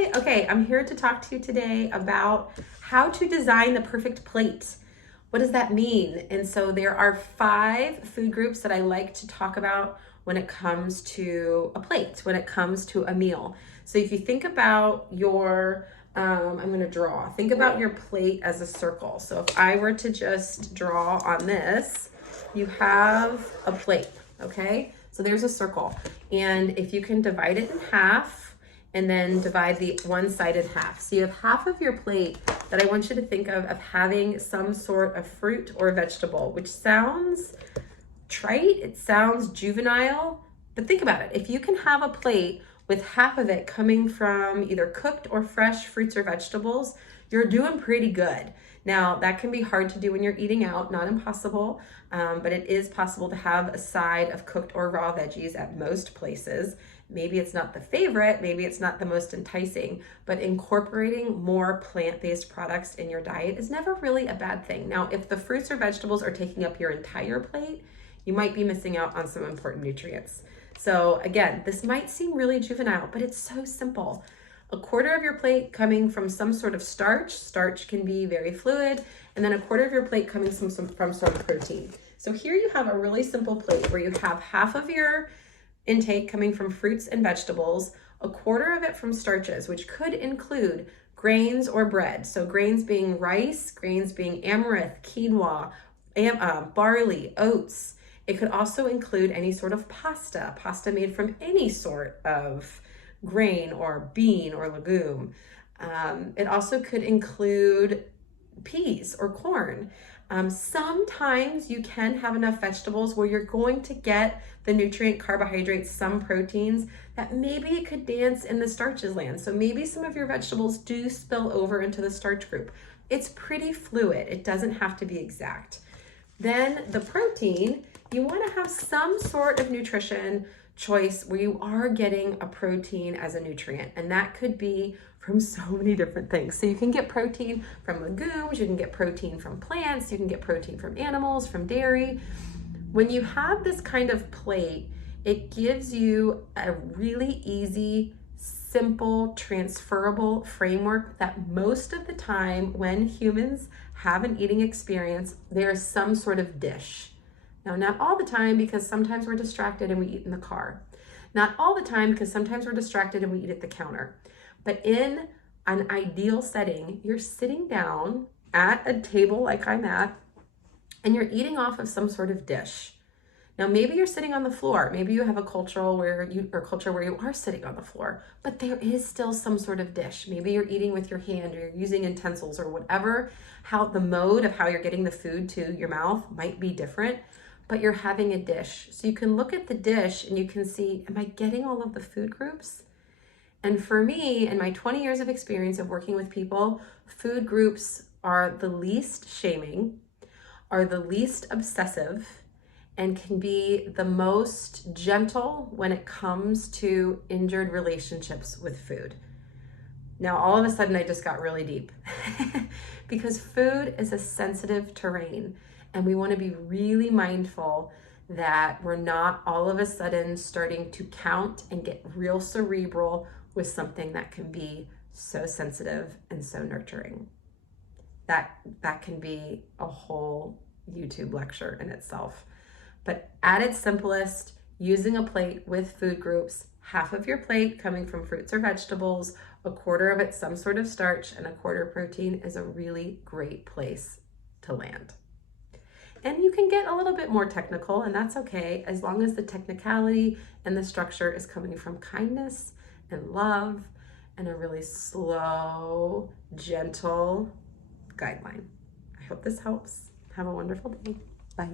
Hi, okay, I'm here to talk to you today about how to design the perfect plate. What does that mean? And so there are 5 food groups that I like to talk about when it comes to a plate, when it comes to a meal. So if you think about your, I'm gonna draw, think about your plate as a circle. So if I were to just draw on this, you have a plate, okay? So there's a circle. And if you can divide it in half, and then divide the one-sided half. So you have half of your plate that I want you to think of having some sort of fruit or vegetable, which sounds trite, it sounds juvenile, but think about it. If you can have a plate with half of it coming from either cooked or fresh fruits or vegetables, you're doing pretty good. Now, that can be hard to do when you're eating out, not impossible, but it is possible to have a side of cooked or raw veggies at most places. Maybe it's not the favorite, maybe it's not the most enticing, but incorporating more plant-based products in your diet is never really a bad thing. Now, if the fruits or vegetables are taking up your entire plate, you might be missing out on some important nutrients. So again, this might seem really juvenile, but it's so simple. A quarter of your plate coming from some sort of starch. Starch can be very fluid, and then a quarter of your plate coming from some protein. So here you have a really simple plate where you have half of your intake coming from fruits and vegetables, a quarter of it from starches, which could include grains or bread. So grains being rice, grains being amaranth, quinoa, barley, oats. It could also include any sort of pasta made from any sort of grain or bean or legume. It also could include peas or corn. Sometimes you can have enough vegetables where you're going to get the nutrient, carbohydrates, some proteins that maybe it could dance in the starches land. So maybe some of your vegetables do spill over into the starch group. It's pretty fluid. It doesn't have to be exact. Then the protein, you want to have some sort of nutrition choice where you are getting a protein as a nutrient, and that could be from so many different things. So you can get protein from legumes, you can get protein from plants, you can get protein from animals, from dairy. When you have this kind of plate, it gives you a really easy, simple, transferable framework that most of the time when humans have an eating experience, there's some sort of dish. Now, not all the time, because sometimes we're distracted and we eat in the car. Not all the time, because sometimes we're distracted and we eat at the counter. But in an ideal setting, you're sitting down at a table like I'm at, and you're eating off of some sort of dish. Now, maybe you're sitting on the floor. Maybe you have a culture where you are sitting on the floor, but there is still some sort of dish. Maybe you're eating with your hand, or you're using utensils, or whatever. How the mode of how you're getting the food to your mouth might be different, but you're having a dish. So you can look at the dish and you can see, am I getting all of the food groups? And for me, in my 20 years of experience of working with people, food groups are the least shaming, are the least obsessive, and can be the most gentle when it comes to injured relationships with food. Now, all of a sudden, I just got really deep because food is a sensitive terrain, and we want to be really mindful that we're not all of a sudden starting to count and get real cerebral with something that can be so sensitive and so nurturing. That can be a whole YouTube lecture in itself. But at its simplest, using a plate with food groups, half of your plate coming from fruits or vegetables, a quarter of it some sort of starch, and a quarter protein is a really great place to land. And you can get a little bit more technical, and that's okay, as long as the technicality and the structure is coming from kindness and love and a really slow, gentle guideline. I hope this helps. Have a wonderful day. Bye.